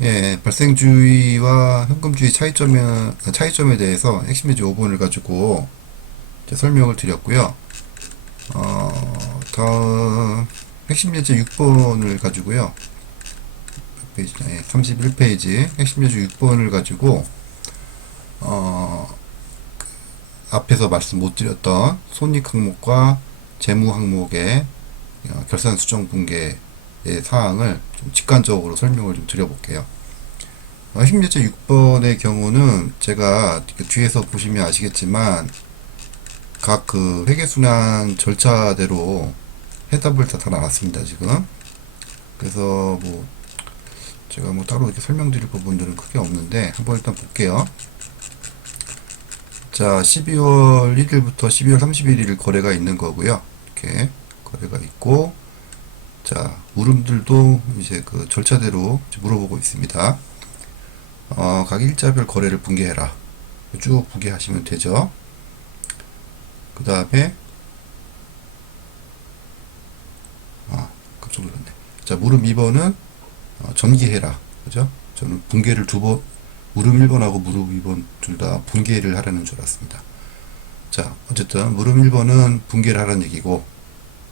예, 발생주의와 현금주의 차이점에 대해서 핵심 예제 5번을 가지고 이제 설명을 드렸고요. 다음 핵심 예제 6번을 가지고요. 몇 페이지나, 예, 31페이지 핵심 예제 6번을 가지고 어, 앞에서 말씀 못 드렸던 손익 항목과 재무 항목의 결산 수정 분계의 사항을 좀 직관적으로 설명을 좀 드려볼게요. 핵심 예제 6번의 경우는 제가 뒤에서 보시면 아시겠지만 각 그 회계순환 절차대로 해답을 다 나왔습니다, 지금. 그래서 뭐 제가 뭐 따로 이렇게 설명드릴 부분들은 크게 없는데 한번 일단 볼게요. 자, 12월 1일부터 12월 31일 거래가 있는 거고요. 이렇게 거래가 있고, 자, 물음들도 이제 그 절차대로 이제 물어보고 있습니다. 각 일자별 거래를 분개해라. 쭉 분개하시면 되죠. 그 다음에 깜짝 놀랐네. 자, 물음 2번은 전기해라. 그죠? 저는 분개를 두 번, 물음 1번하고 물음 2번 둘 다 분개를 하라는 줄 알았습니다. 자, 어쨌든 물음 1번은 분개를 하라는 얘기고,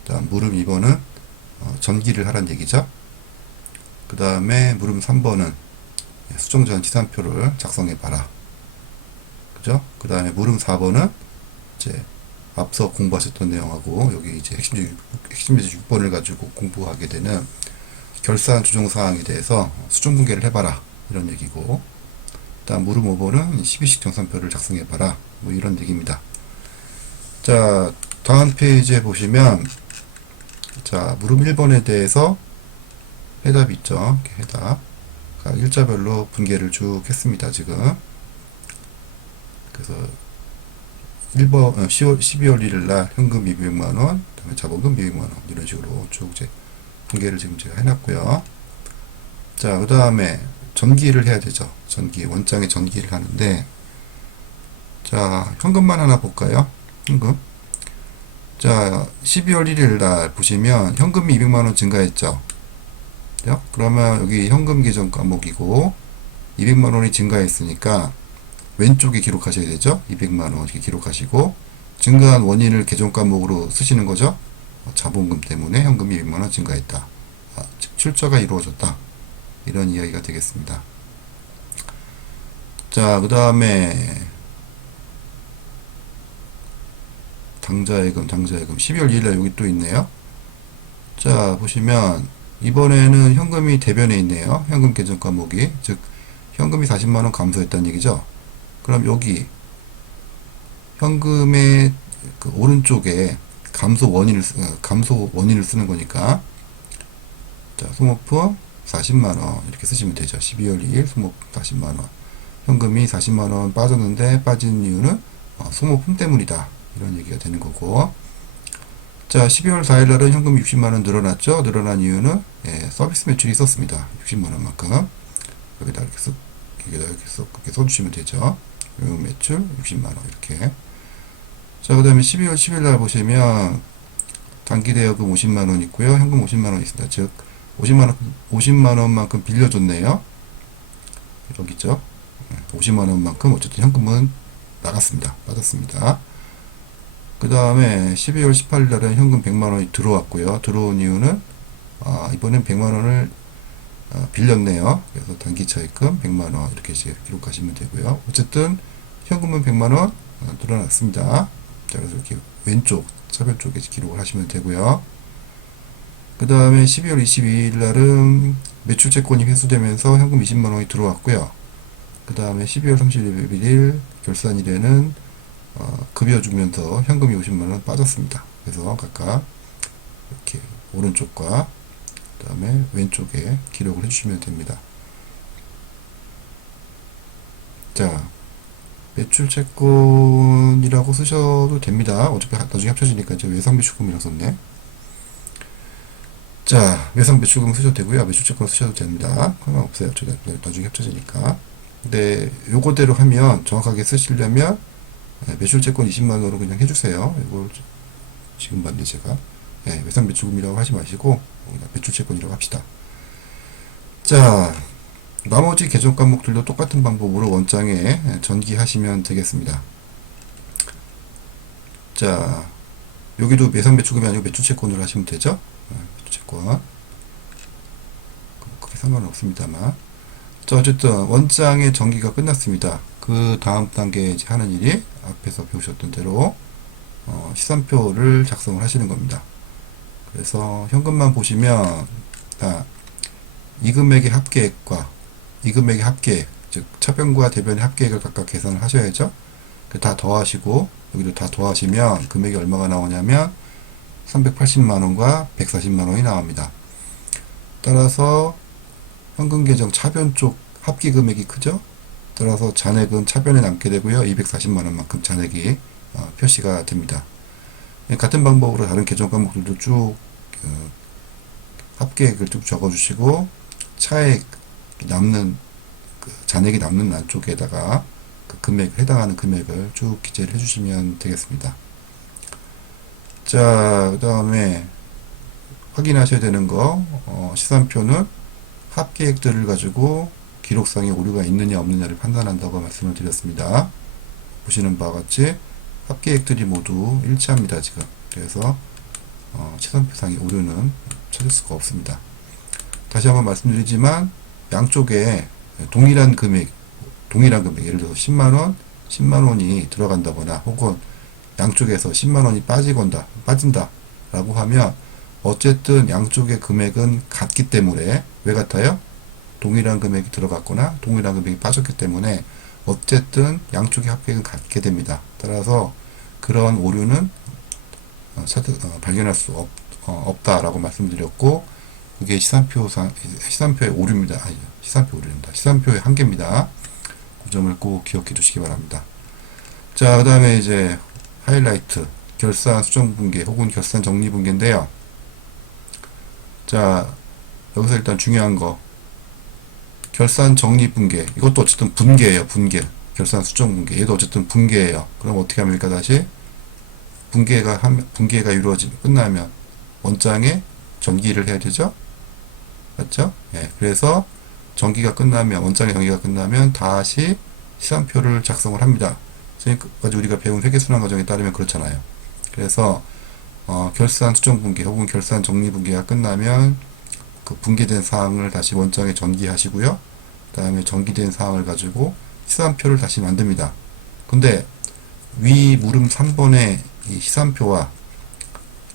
다음 물음 2번은 전기를 하라는 얘기죠. 그 다음에 물음 3번은 수정전 치산표를 작성해 봐라. 그죠? 그 다음에 물음 4번은 이제 앞서 공부하셨던 내용하고 여기 이제 핵심주제 6번을 가지고 공부하게 되는 결산 조정 사항에 대해서 수정 분계를 해봐라 이런 얘기고, 다음 물음 5번은 12식 정산표를 작성해 봐라 뭐 이런 얘기입니다. 자, 다음 페이지에 보시면 자, 물음 1번에 대해서 해답이 있죠. 해답 각 일자별로 분계를 쭉 했습니다, 지금. 그래서 1번 12월 1일 날 현금 200만 원, 그다음에 자본금 200만 원 이런 식으로 쭉 이제 분계를 지금 제가 해놨고요. 자, 그 다음에 전기를 해야 되죠. 전기 원장에 전기를 하는데, 자, 현금만 하나 볼까요? 현금. 자, 12월 1일 날 보시면 현금이 200만 원 증가했죠. 그죠? 그러면 여기 현금 계정 과목이고 200만 원이 증가했으니까 왼쪽에 기록하셔야 되죠. 200만 원 이렇게 기록하시고 증가한 원인을 계정 과목으로 쓰시는 거죠. 자본금 때문에 현금이 200만 원 증가했다. 출처가 이루어졌다. 이런 이야기가 되겠습니다. 자, 그 다음에 당좌예금 12월 2일날 여기 또 있네요. 자, 보시면 이번에는 현금이 대변에 있네요. 현금 계정 과목이, 즉 현금이 40만원 감소했다는 얘기죠. 그럼 여기 현금의 그 오른쪽에 감소 원인을 쓰는 거니까, 자, 소모품 40만원 이렇게 쓰시면 되죠. 12월 2일 소모품 40만원, 현금이 40만원 빠졌는데 빠진 이유는 소모품 때문이다 이런 얘기가 되는 거고, 자, 12월 4일 날은 현금이 60만원 늘어났죠. 늘어난 이유는 서비스 매출이 있었습니다. 60만원만큼. 여기다 이렇게 이렇게 써주시면 되죠. 매출 60만원 이렇게. 자, 그 다음에 12월 10일 날 보시면 단기 대여금 50만원 있고요. 현금 50만원 있습니다. 즉 50만원만큼 빌려줬네요. 여기 있죠. 50만원만큼 어쨌든 현금은 나갔습니다. 받았습니다. 그 다음에 12월 18일 날은 현금 100만원이 들어왔고요. 들어온 이유는 이번엔 100만원을 빌렸네요. 그래서 단기 차입금 100만원 이렇게 기록하시면 되고요. 어쨌든 현금은 100만원 늘어났습니다. 자, 그래서 이렇게 왼쪽 차별 쪽에 기록을 하시면 되고요. 그 다음에 12월 22일 날은 매출채권이 회수되면서 현금 20만원이 들어왔고요. 그 다음에 12월 31일 결산일에는 급여 주면서 현금이 50만원 빠졌습니다. 그래서 각각 이렇게 오른쪽과 그 다음에 왼쪽에 기록을 해주시면 됩니다. 자, 매출채권이라고 쓰셔도 됩니다. 어차피 나중에 합쳐지니까 이제 외상매출금이라고 썼네. 자, 외상매출금 쓰셔도 되고요. 매출채권 쓰셔도 됩니다. 상관없어요. 나중에 합쳐지니까. 근데 요거대로 하면 정확하게 쓰시려면 매출채권 20만원으로 그냥 해주세요. 이걸 지금 봤는데 제가 외상매출금이라고 하지 마시고 매출채권이라고 합시다. 자, 나머지 계정 과목들도 똑같은 방법으로 원장에 전기하시면 되겠습니다. 자, 여기도 예상 매출금이 아니고 매출채권으로 하시면 되죠. 매출채권 크게 상관은 없습니다만. 자, 어쨌든 원장의 전기가 끝났습니다. 그 다음 단계에 이제 하는 일이 앞에서 배우셨던 대로 시산표를 작성을 하시는 겁니다. 그래서 현금만 보시면 이 금액의 합계액과 이 금액의 합계액, 즉 차변과 대변의 합계액을 각각 계산을 하셔야죠. 다 더하시고 여기도 다 더하시면 금액이 얼마가 나오냐면 380만원과 140만원이 나옵니다. 따라서 현금 계정 차변 쪽 합계 금액이 크죠. 따라서 잔액은 차변에 남게 되고요. 240만원만큼 잔액이 표시가 됩니다. 같은 방법으로 다른 계정 과목들도 쭉 합계액을 쭉 적어주시고 차액 남는 잔액이 남는 란 쪽에다가 그 금액 해당하는 금액을 쭉 기재를 해주시면 되겠습니다. 자, 그 다음에 확인하셔야 되는 거 시산표는 합계액들을 가지고 기록상에 오류가 있느냐 없느냐를 판단한다고 말씀을 드렸습니다. 보시는 바와 같이 합계액들이 모두 일치합니다. 지금 그래서 시산표상의 오류는 찾을 수가 없습니다. 다시 한번 말씀드리지만 양쪽에 동일한 금액 예를 들어서 10만원 10만원이 들어간다거나 혹은 양쪽에서 10만원이 빠진다 라고 하면 어쨌든 양쪽의 금액은 같기 때문에 왜 같아요? 동일한 금액이 들어갔거나 동일한 금액이 빠졌기 때문에 어쨌든 양쪽의 합계액은 같게 됩니다. 따라서 그런 오류는 발견할 수 없다라고 말씀드렸고 그게 시산표의 오류입니다. 시산표의 한계입니다. 그 점을 꼭 기억해 두시기 바랍니다. 자, 그 다음에 이제 하이라이트 결산 수정 분계 혹은 결산 정리 분계인데요. 자, 여기서 일단 중요한 거 결산 정리 분계, 이것도 어쨌든 분계예요. 분계. 결산 수정 분계, 얘도 어쨌든 분계예요. 그럼 어떻게 합니까? 다시 분계가 끝나면 원장에 전기를 해야 되죠. 맞죠? 예. 그래서 원장의 전기가 끝나면 다시 시산표를 작성을 합니다. 지금까지 우리가 배운 회계순환 과정에 따르면 그렇잖아요. 그래서 결산 수정 분계 혹은 결산 정리 분계가 끝나면 그 분계된 사항을 다시 원장에 전기하시고요. 그 다음에 전기된 사항을 가지고 시산표를 다시 만듭니다. 근데 위 물음 3번의 이 시산표와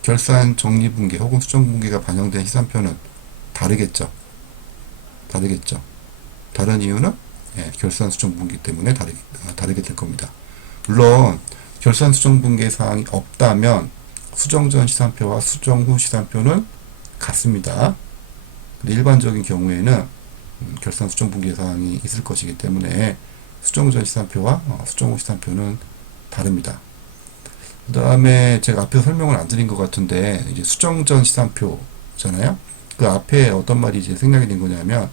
결산 정리 분계 혹은 수정 분계가 반영된 시산표는 다르겠죠. 다른 이유는 결산 수정 분계 때문에 다르게 될 겁니다. 물론 결산 수정 분계 사항이 없다면 수정 전 시산표와 수정 후 시산표는 같습니다. 근데 일반적인 경우에는 결산 수정 분계 사항이 있을 것이기 때문에 수정 전 시산표와 수정 후 시산표는 다릅니다. 그 다음에 제가 앞에서 설명을 안 드린 것 같은데 이제 수정 전 시산표잖아요. 그 앞에 어떤 말이 이제 생각이 된 거냐면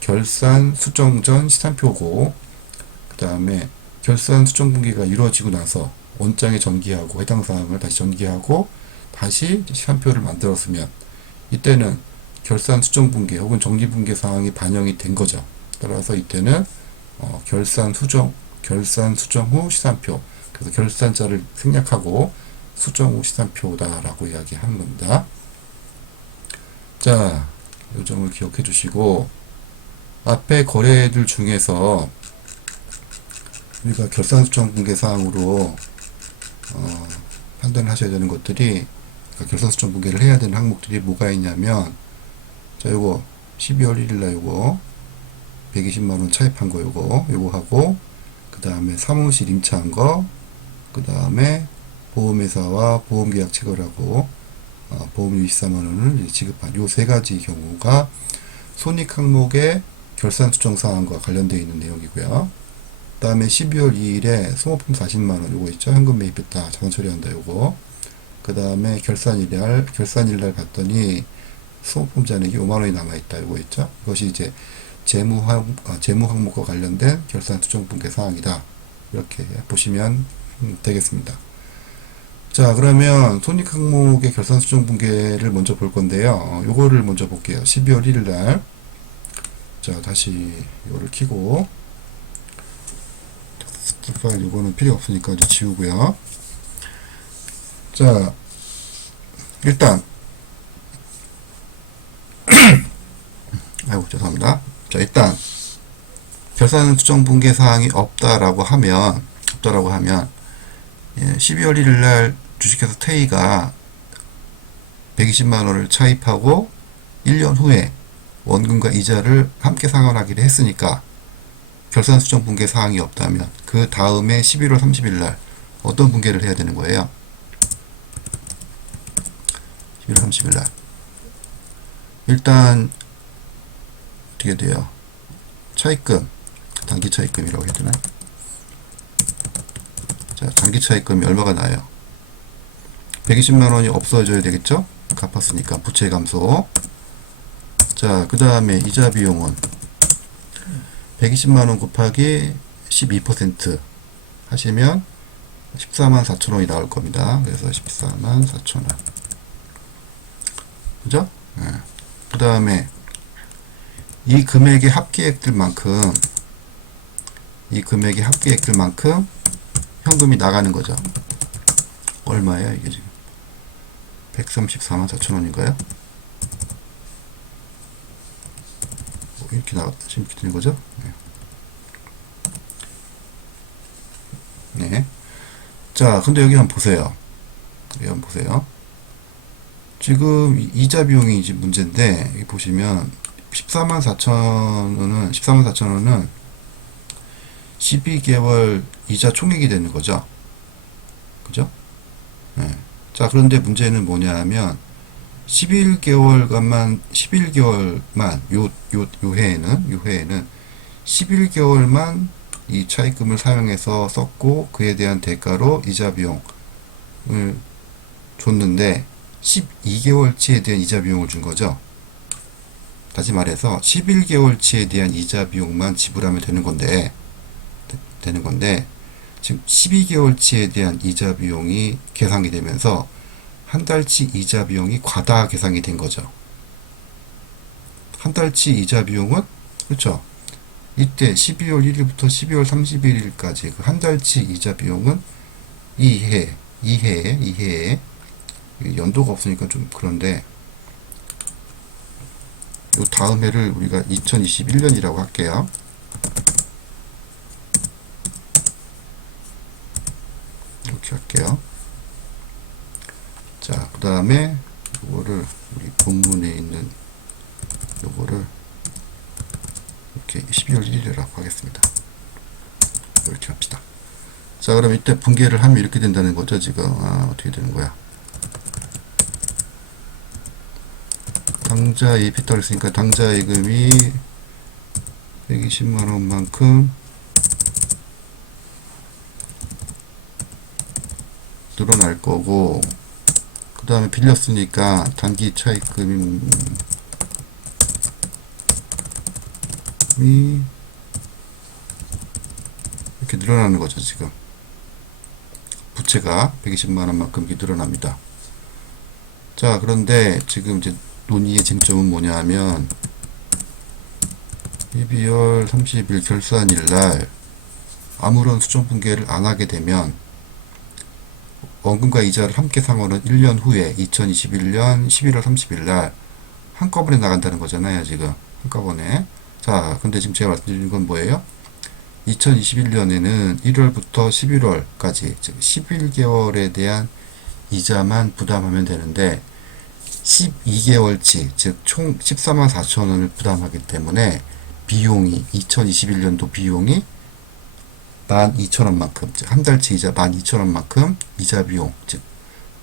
결산 수정 전 시산표고 그 다음에 결산 수정 분계가 이루어지고 나서 원장에 전기하고 해당 사항을 다시 전기하고 다시 시산표를 만들었으면 이때는 결산 수정 분계 혹은 정리 분계 사항이 반영이 된 거죠. 따라서 이때는 결산 수정 후 시산표, 그래서 결산자를 생략하고 수정 후 시산표다라고 이야기하는 겁니다. 자, 이 점을 기억해 주시고 앞에 거래들 중에서 우리가 결산 수정 분계 사항으로 판단하셔야 되는 것들이, 그러니까 결산 수정 분계를 해야 되는 항목들이 뭐가 있냐면, 자, 요거 12월 1일날 요거 120만원 차입한 거 요거 하고, 그 다음에 사무실 임차한 거, 그 다음에 보험회사와 보험계약 체결하고 보험료 24만원을 지급한 요 세 가지 경우가 손익 항목의 결산 수정 사항과 관련되어 있는 내용이고요. 그 다음에 12월 2일에 소모품 40만원 요거 있죠. 현금 매입했다, 자산 처리한다 요거. 그 다음에 결산일날 봤더니 소모품 잔액이 5만원이 남아있다 요거 있죠. 이것이 이제 재무 항목과 관련된 결산 수정 분계 사항이다. 이렇게 보시면 되겠습니다. 자, 그러면 손익 항목의 결산 수정 분계를 먼저 볼 건데요. 요거를 먼저 볼게요. 12월 1일 날 자, 다시 이거를 키고, 텍스트 파일 이거는 필요 없으니까 이제 지우고요. 자, 일단 아이고 죄송합니다. 자, 일단 결산 수정 붕괴 사항이 없다라고 하면 예, 12월 1일 날 주식회사 테이가 120만 원을 차입하고 1년 후에 원금과 이자를 함께 상환하기로 했으니까 결산 수정 붕괴 사항이 없다면 그 다음에 11월 30일 날 어떤 붕괴를 해야 되는 거예요? 11월 30일 날 일단 어떻게 돼요? 차입금, 단기 차입금이라고 해야 되나? 자, 단기 차입금이 얼마가 나요? 120만 원이 없어져야 되겠죠? 갚았으니까 부채 감소. 자, 그 다음에 이자 비용은 120만 원 곱하기 12% 하시면 14만 4천 원이 나올 겁니다. 그래서 14만 4천 원. 그죠? 네. 그 다음에 이 금액의 합계액들만큼 현금이 나가는 거죠. 얼마예요, 이게 지금? 134만 4천 원인가요? 이렇게 지금 이렇게 되는 거죠? 네. 네. 자, 근데 여기 한번 보세요. 지금 이자 비용이 이제 문제인데, 여기 보시면 14만 4천 원은 12개월 이자 총액이 되는 거죠. 그죠? 네. 자, 그런데 문제는 뭐냐 하면 11개월만 요 해에는 11개월만 이 차입금을 사용해서 썼고 그에 대한 대가로 이자 비용을 줬는데 12개월치에 대한 이자 비용을 준 거죠. 다시 말해서 11개월치에 대한 이자 비용만 지불하면 되는 건데 지금 12개월치에 대한 이자 비용이 계산이 되면서 한 달치 이자 비용이 과다 계산이 된 거죠. 한 달치 이자 비용은 그렇죠. 이때 12월 1일부터 12월 31일까지 그 한 달치 이자 비용은 이 해에 연도가 없으니까 좀 그런데 요 다음 해를 우리가 2021년이라고 할게요. 이렇게 할게요. 자, 그 다음에 요거를 우리 본문에 있는 요거를 이렇게 12월 1일이라고 하겠습니다. 이렇게 합시다. 자, 그럼 이때 분계를 하면 이렇게 된다는 거죠, 지금. 어떻게 되는 거야? 당좌이익 했다고 했으니까 당좌이익금이 120만 원만큼 늘어날 거고, 그 다음에 빌렸으니까 단기 차입금이 이렇게 늘어나는 거죠, 지금. 부채가 120만 원만큼 늘어납니다. 자, 그런데 지금 이제 논의의 쟁점은 뭐냐 하면 12월 30일 결산일 날 아무런 수정 붕괴를 안 하게 되면 원금과 이자를 함께 상환은 1년 후에 2021년 11월 30일 날 한꺼번에 나간다는 거잖아요, 지금. 한꺼번에. 자, 근데 지금 제가 말씀드리는 건 뭐예요? 2021년에는 1월부터 11월까지, 즉 11개월에 대한 이자만 부담하면 되는데 12개월치, 즉 총 14만 4천 원을 부담하기 때문에 비용이 2021년도 비용이 12,000원만큼, 즉 한 달치 이자 12,000원만큼 이자 비용, 즉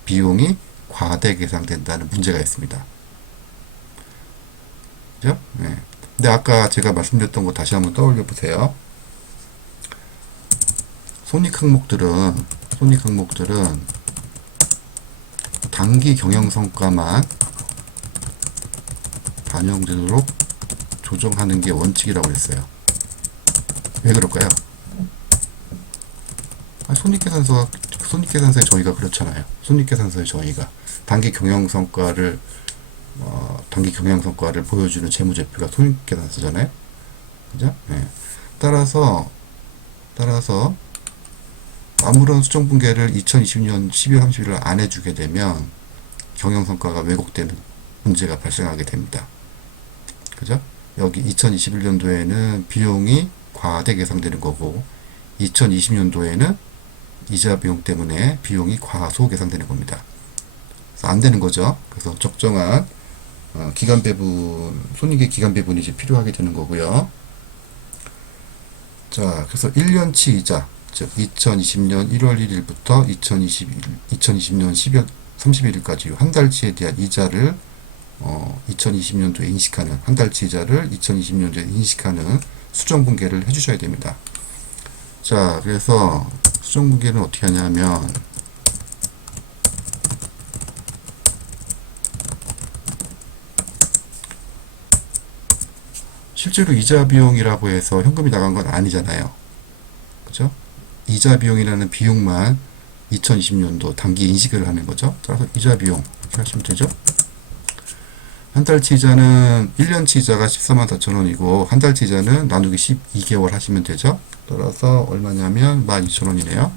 비용이 과대 계산된다는 문제가 있습니다. 그죠? 네. 근데 아까 제가 말씀드렸던 거 다시 한번 떠올려 보세요. 손익 항목들은 단기 경영 성과만 반영되도록 조정하는 게 원칙이라고 했어요. 왜 그럴까요? 손익계산서에 저희가 그렇잖아요. 손익계산서에 저희가 단기 경영 성과를 보여주는 재무제표가 손익계산서잖아요. 그죠? 예. 따라서 아무런 수정 분계를 2020년 12월 30일 안 해주게 되면 경영성과가 왜곡되는 문제가 발생하게 됩니다. 그죠? 여기 2021년도에는 비용이 과하게 계산되는 거고 2020년도에는 이자 비용 때문에 비용이 과소 계산되는 겁니다. 그래서 안 되는 거죠. 그래서 적정한 기간 배분, 손익의 기간 배분이 이제 필요하게 되는 거고요. 자, 그래서 1년치 이자, 즉 2020년 1월 1일부터 2020년 12월 31일까지 한 달치에 대한 이자를 2020년도에 인식하는 한 달치 이자를 2020년도에 인식하는 수정 분계를 해주셔야 됩니다. 자, 그래서 수정 분계는 어떻게 하냐면 실제로 이자 비용이라고 해서 현금이 나간 건 아니잖아요. 그죠? 이자 비용이라는 비용만 2020년도 단기에 인식을 하는 거죠. 따라서 이자 비용 이렇게 하시면 되죠. 한 달치 이자는 1년치 이자가 144,400원이고 한 달치 이자는 나누기 12개월 하시면 되죠. 따라서 얼마냐면 12,000원이네요.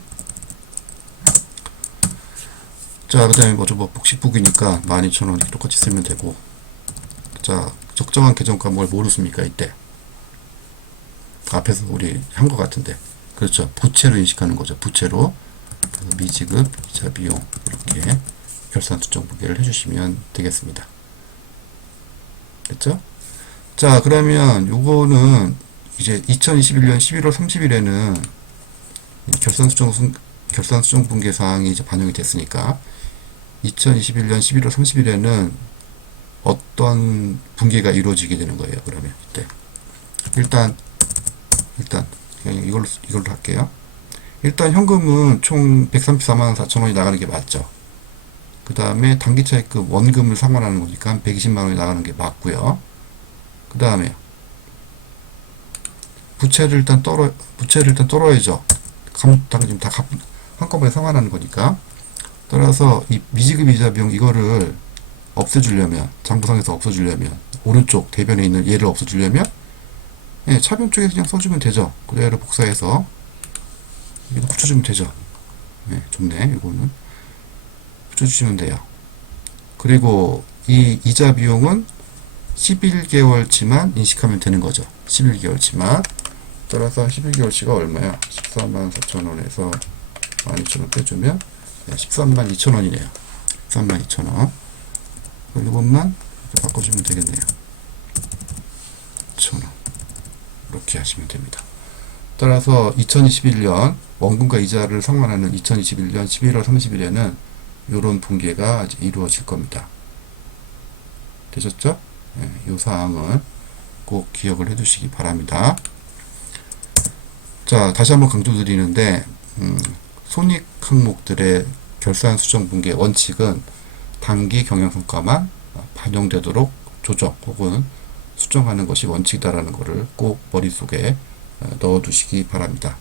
자, 그 다음에 뭐 복식북이니까 12,000원 이렇게 똑같이 쓰면 되고. 자, 적정한 계정가 뭘 모르십니까 이때? 앞에서 우리 한 것 같은데. 그렇죠. 부채로 인식하는 거죠. 부채로. 미지급, 이자 비용 이렇게 결산 수정 분계를 해주시면 되겠습니다. 됐죠? 자, 그러면 요거는 이제 2021년 11월 30일에는 결산 수정 분계 사항이 이제 반영이 됐으니까 2021년 11월 30일에는 어떤 분계가 이루어지게 되는 거예요. 그러면 이때 일단 그냥 이걸로 할게요. 일단 현금은 총 134,400,000원이 나가는 게 맞죠. 그 다음에 단기 차입금 원금을 상환하는 거니까 120만원이 나가는 게 맞고요. 그 다음에 부채를 일단 떨어야죠. 지금 다 한꺼번에 상환하는 거니까. 따라서 이 미지급 이자 비용 이거를 없애주려면, 장부상에서 없애주려면, 오른쪽 대변에 있는 얘를 없애주려면, 예, 차변 쪽에 그냥 써주면 되죠. 그대로 복사해서 이거 붙여주면 되죠. 예, 좋네. 이거는 붙여주시면 돼요. 그리고 이 이자 비용은 11개월치만 인식하면 되는 거죠. 11개월치만. 따라서 11개월치가 얼마야? 144,400,000원에서 12,000원 빼주면 132,000원이네요. 132,000원. 이것만 바꿔주면 되겠네요. 1,000원. 이렇게 하시면 됩니다. 따라서 2021년 원금과 이자를 상환하는 2021년 11월 30일에는 이런 분계가 이루어질 겁니다. 되셨죠? 네, 이 사항은 꼭 기억을 해 두시기 바랍니다. 자, 다시 한번 강조드리는데 손익 항목들의 결산 수정 분계 원칙은 단기 경영성과만 반영되도록 조정 혹은 수정하는 것이 원칙이다라는 것을 꼭 머릿속에 넣어 두시기 바랍니다.